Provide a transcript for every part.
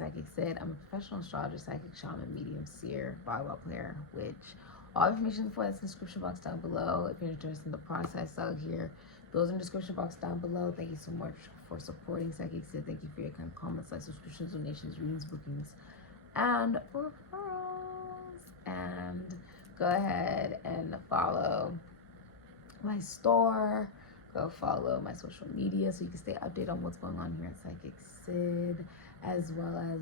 Psychic Sid. I'm a professional astrologer, psychic, shaman, medium, seer, volleyball player, witch. All information for that's in the description box down below. If you're interested in the process out here, those in the description box down below. Thank you so much for supporting Psychic Sid. Thank you for your kind of comments, like subscriptions, donations, readings, bookings, and referrals. And go ahead and follow my store. Go follow my social media so you can stay updated on what's going on here at Psychic Sid, as well as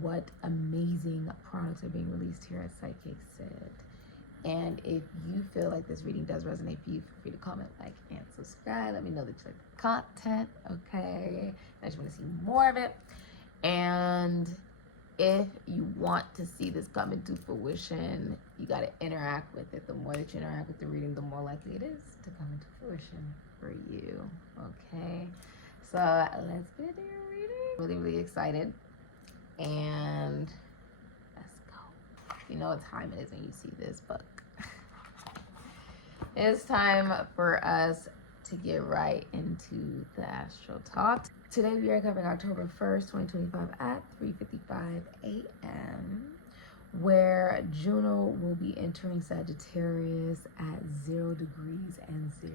what amazing products are being released here at Psychic Sid. And if you feel like this reading does resonate for you, feel free to comment, like, and subscribe. Let me know that you like the content, okay? I just want to see more of it. And if you want to see this come into fruition, you got to interact with it. The more that you interact with the reading, the more likely it is to come into fruition for you, okay? So let's get into your reading. Really, really excited. And let's go. You know what time it is when you see this book. It's time for us to get right into the Astrotalk. Today we are covering October 1st, 2025 at 3:55 a.m. where Juno will be entering Sagittarius at 0 degrees and 0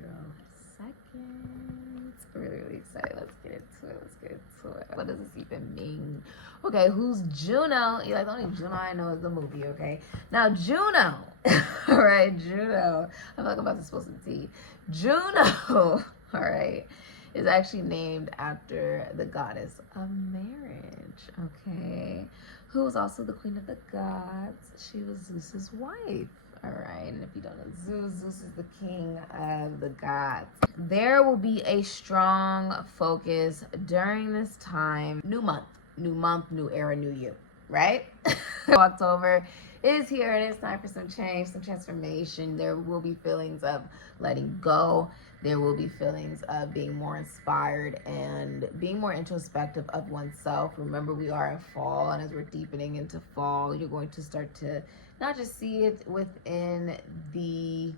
seconds. Really, really excited. Let's get into it. What does this even mean? Okay, who's Juno? You're like, the only Juno I know is the movie, okay? Now, Juno, all right, Juno. I'm talking about the supposed to be Juno, all right, is actually named after the goddess of marriage, okay? Who was also the queen of the gods. She was Zeus's wife. All right, and if you don't know Zeus is the king of the gods. There will be a strong focus during this time. New month, new era, new you, right? October is here and it's time for some change, some transformation. There will be feelings of letting go. There will be feelings of being more inspired and being more introspective of oneself. Remember, we are in fall, and as we're deepening into fall, you're going to start to not just see it within the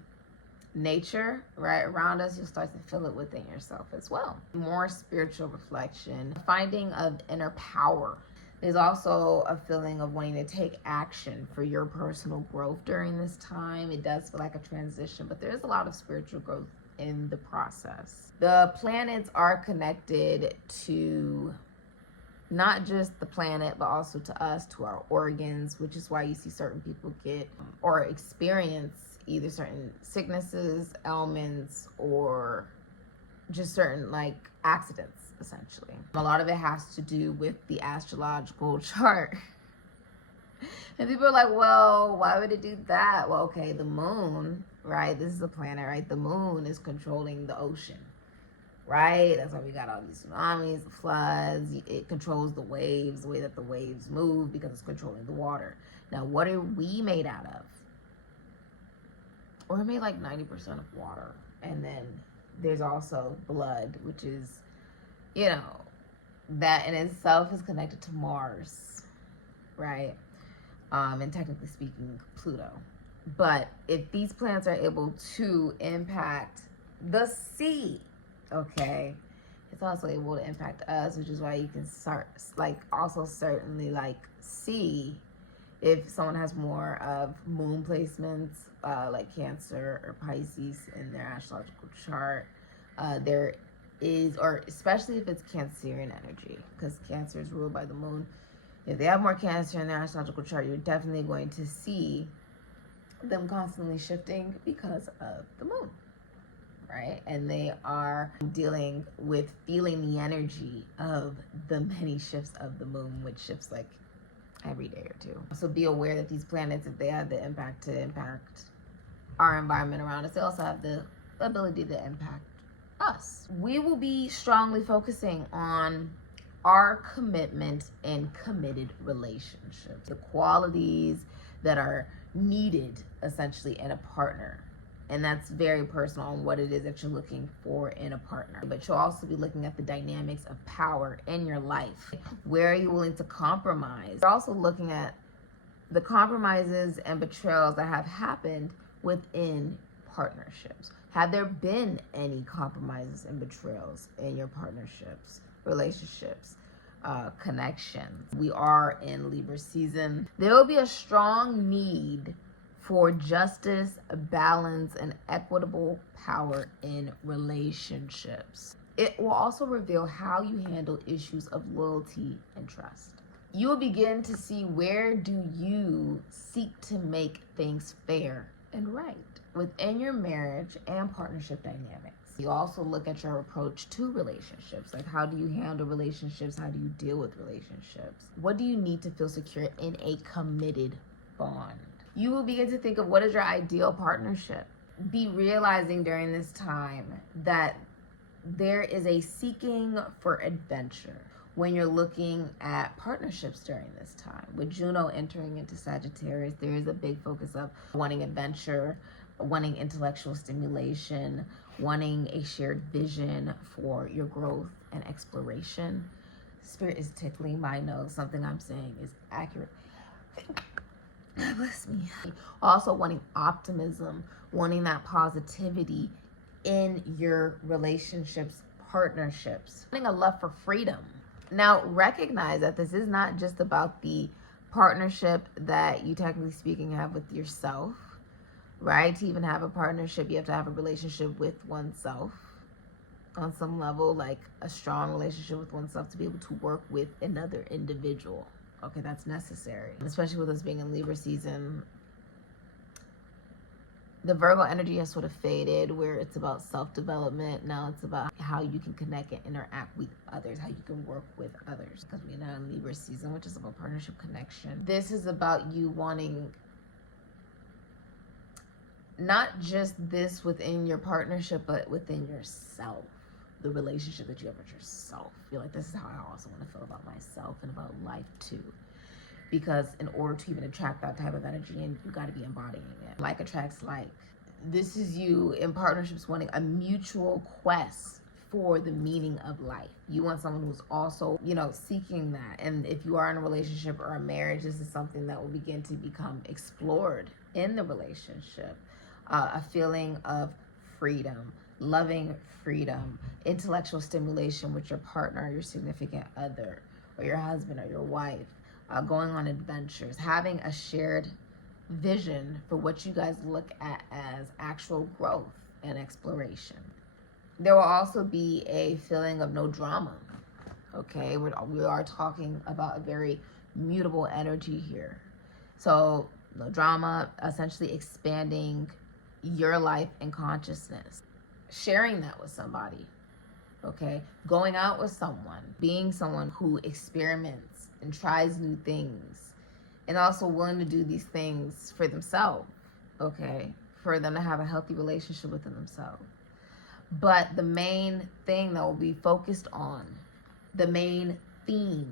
nature right around us, you'll start to feel it within yourself as well. More spiritual reflection, finding of inner power. There's also a feeling of wanting to take action for your personal growth during this time. It does feel like a transition, but there's a lot of spiritual growth in the process. The planets are connected to not just the planet, but also to us, to our organs, which is why you see certain people get or experience either certain sicknesses, ailments, or just certain like accidents, essentially. A lot of it has to do with the astrological chart. And people are like, well, why would it do that? Well, okay, the moon, right? This is a planet, right? The moon is controlling the ocean, right? That's why we got all these tsunamis, the floods. It controls the waves, the way that the waves move, because it's controlling the water. Now, what are we made out of? We're made like 90% of water. And then there's also blood, which is, you know, that in itself is connected to Mars, right? And technically speaking, Pluto. But if these planets are able to impact the sea, okay, it's also able to impact us, which is why you can start, like, also certainly, like, see if someone has more of moon placements, like Cancer or Pisces in their astrological chart. There is, or especially if it's Cancerian energy, because Cancer is ruled by the moon. If they have more Cancer in their astrological chart, you're definitely going to see them constantly shifting because of the moon, right? And they are dealing with feeling the energy of the many shifts of the moon, which shifts like every day or two. So be aware that these planets, if they have the impact to impact our environment around us, they also have the ability to impact us. We will be strongly focusing on our commitment and committed relationships, the qualities that are needed essentially in a partner. And that's very personal on what it is that you're looking for in a partner. But you'll also be looking at the dynamics of power in your life. Where are you willing to compromise? You're also looking at the compromises and betrayals that have happened within partnerships. Have there been any compromises and betrayals in your partnerships, relationships? connections. We are in Libra season. There will be a strong need for justice, balance, and equitable power in relationships. It will also reveal how you handle issues of loyalty and trust. You will begin to see where do you seek to make things fair and right within your marriage and partnership dynamics. You also look at your approach to relationships. Like, how do you handle relationships? How do you deal with relationships? What do you need to feel secure in a committed bond? You will begin to think of what is your ideal partnership. Be realizing during this time that there is a seeking for adventure when you're looking at partnerships during this time. With Juno entering into Sagittarius, there is a big focus of wanting adventure, wanting intellectual stimulation, wanting a shared vision for your growth and exploration. Spirit is tickling my nose. Something I'm saying is accurate. Bless me. Also wanting optimism, wanting that positivity in your relationships, partnerships, wanting a love for freedom. Now, recognize that this is not just about the partnership that you, technically speaking, have with yourself, right? To even have a partnership, you have to have a relationship with oneself on some level, like a strong relationship with oneself to be able to work with another individual. Okay, that's necessary. Especially with us being in Libra season, the Virgo energy has sort of faded, where it's about self-development. Now it's about how you can connect and interact with others, how you can work with others. Because we're now in Libra season, which is about partnership connection. This is about you wanting not just this within your partnership, but within yourself. The relationship that you have with yourself. I feel like this is how I also want to feel about myself and about life too. Because in order to even attract that type of energy, and you got to be embodying it. Like attracts like. This is you in partnerships wanting a mutual quest for the meaning of life. You want someone who's also, seeking that. And if you are in a relationship or a marriage, this is something that will begin to become explored in the relationship. A feeling of freedom, loving freedom, intellectual stimulation with your partner, your significant other, or your husband or your wife. Going on adventures, having a shared vision for what you guys look at as actual growth and exploration. There will also be a feeling of no drama. Okay, we are talking about a very mutable energy here. So no drama, essentially expanding your life and consciousness, sharing that with somebody. Okay, going out with someone, being someone who experiments and tries new things, and also willing to do these things for themselves, okay, for them to have a healthy relationship within themselves. But the main thing that will be focused on, the main theme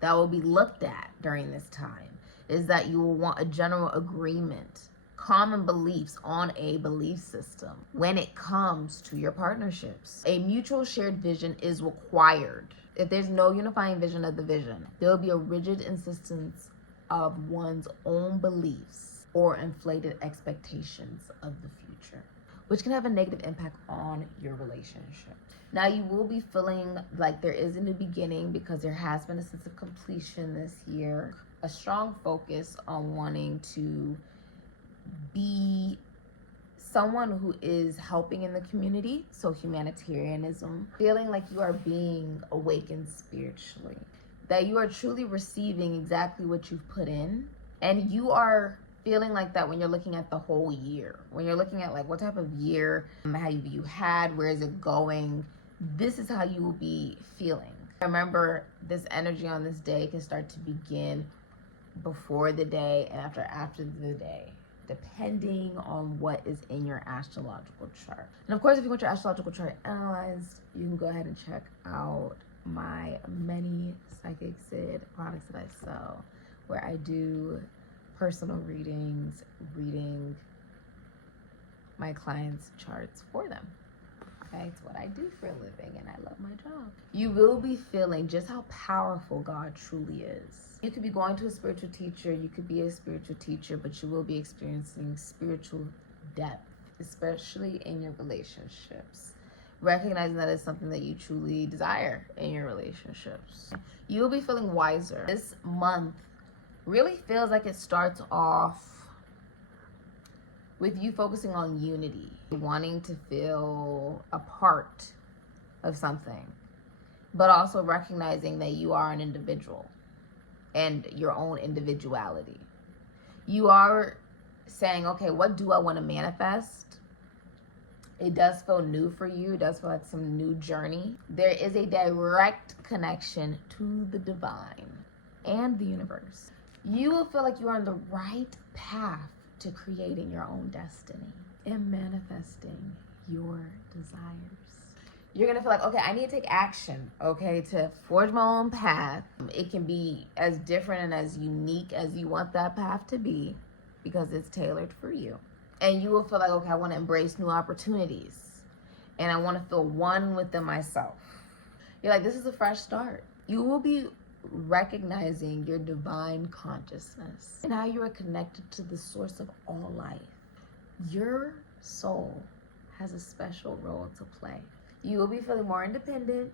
that will be looked at during this time, is that you will want a general agreement, common beliefs on a belief system when it comes to your partnerships. A mutual shared vision is required. If there's no unifying vision of the vision, there will be a rigid insistence of one's own beliefs or inflated expectations of the future, which can have a negative impact on your relationship. Now, you will be feeling like there is a new beginning because there has been a sense of completion this year, a strong focus on wanting to be someone who is helping in the community, so humanitarianism, feeling like you are being awakened spiritually, that you are truly receiving exactly what you've put in, and you are feeling like that when you're looking at the whole year, when you're looking at like what type of year have you had, where is it going, this is how you will be feeling. Remember, this energy on this day can start to begin before the day and after the day, depending on what is in your astrological chart. And of course, if you want your astrological chart analyzed, you can go ahead and check out my many Sikiksyd'S products that I sell, where I do personal readings, reading my clients' charts for them. Okay, it's what I do for a living, and I love my job. You will be feeling just how powerful God truly is. You could be going to a spiritual teacher, you could be a spiritual teacher, but you will be experiencing spiritual depth, especially in your relationships, recognizing that it's something that you truly desire in your relationships. You will be feeling wiser. This month really feels like it starts off with you focusing on unity, wanting to feel a part of something, but also recognizing that you are an individual and your own individuality. You are saying, okay, what do I want to manifest? It does feel new for you. It does feel like some new journey. There is a direct connection to the divine and the universe. You will feel like you are on the right path to creating your own destiny and manifesting your desires. You're going to feel like, okay, I need to take action, okay, to forge my own path. It can be as different and as unique as you want that path to be because it's tailored for you. And you will feel like, okay, I want to embrace new opportunities. And I want to feel one within myself. You're like, this is a fresh start. You will be recognizing your divine consciousness and how you are connected to the source of all life. Your soul has a special role to play. You will be feeling more independent,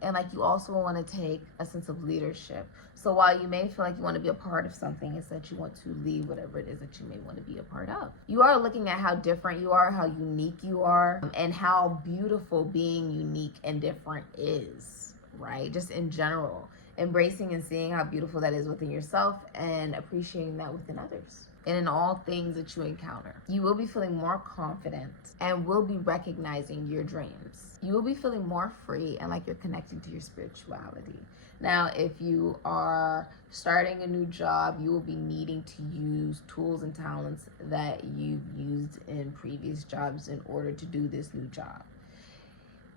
and like you also want to take a sense of leadership. So while you may feel like you want to be a part of something, it's that you want to lead whatever it is that you may want to be a part of. You are looking at how different you are, how unique you are, and how beautiful being unique and different is, right? Just in general, embracing and seeing how beautiful that is within yourself and appreciating that within others. And in all things that you encounter, you will be feeling more confident and will be recognizing your dreams. You will be feeling more free and like you're connecting to your spirituality. Now, if you are starting a new job, you will be needing to use tools and talents that you've used in previous jobs in order to do this new job.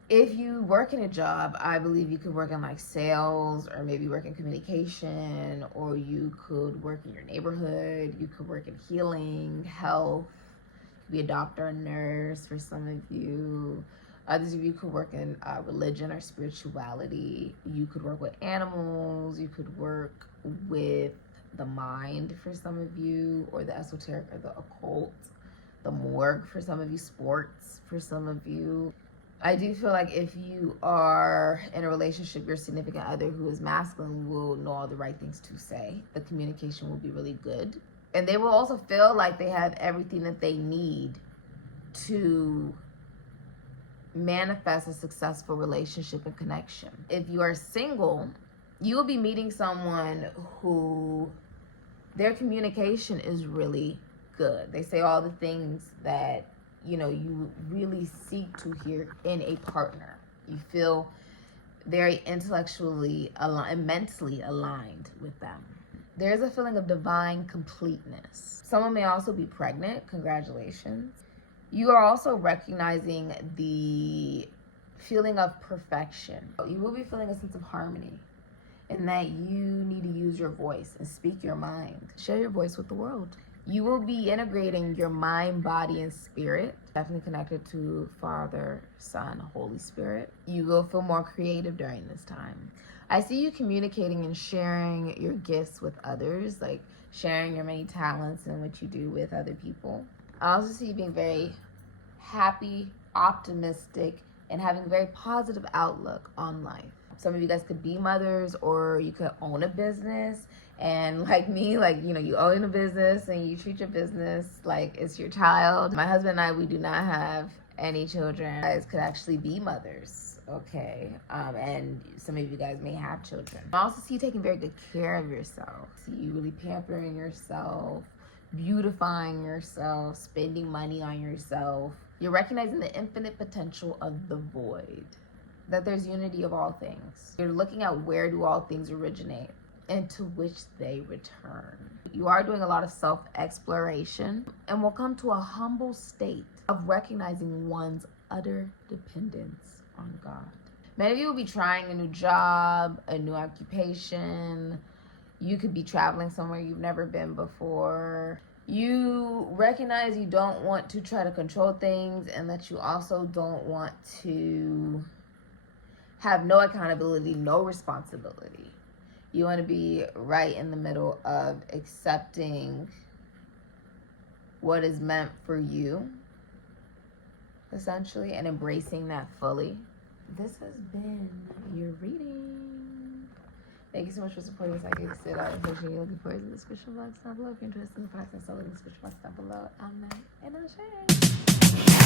If you work in a job, I believe you could work in like sales or maybe work in communication, or you could work in your neighborhood. You could work in healing, health, be a doctor, a nurse for some of you. Others of you could work in religion or spirituality. You could work with animals. You could work with the mind for some of you, or the esoteric or the occult, the morgue for some of you, sports for some of you. I do feel like if you are in a relationship, your significant other who is masculine will know all the right things to say. The communication will be really good. And they will also feel like they have everything that they need to manifest a successful relationship and connection. If you are single, you will be meeting someone who their communication is really good. They say all the things that you really seek to hear in a partner. You feel very intellectually and mentally aligned with them. There's a feeling of divine completeness. Someone may also be pregnant. Congratulations. You are also recognizing the feeling of perfection. You will be feeling a sense of harmony, and that you need to use your voice and speak your mind. Share your voice with the world. You will be integrating your mind, body, and spirit, definitely connected to Father, Son, Holy Spirit. You will feel more creative during this time. I see you communicating and sharing your gifts with others, like sharing your many talents and what you do with other people. I also see you being very happy, optimistic, and having a very positive outlook on life. Some of you guys could be mothers, or you could own a business. And like me, you own a business and you treat your business like it's your child. My husband and I, we do not have any children. You guys could actually be mothers, okay? And some of you guys may have children. I also see you taking very good care of yourself. See you really pampering yourself, beautifying yourself, spending money on yourself. You're recognizing the infinite potential of the void, that there's unity of all things. You're looking at where do all things originate and to which they return. You are doing a lot of self-exploration and will come to a humble state of recognizing one's utter dependence on God. Many of you will be trying a new job, a new occupation. You could be traveling somewhere you've never been before. You recognize you don't want to try to control things, and that you also don't want to have no accountability, no responsibility. You want to be right in the middle of accepting what is meant for you, essentially, and embracing that fully. This has been your reading. Thank you so much for supporting Sikiksyd'S. I appreciate you. Looking forward to the description box down below. If you're interested in the process, I'll leave the description box down below. I'm Matt, and I'll share.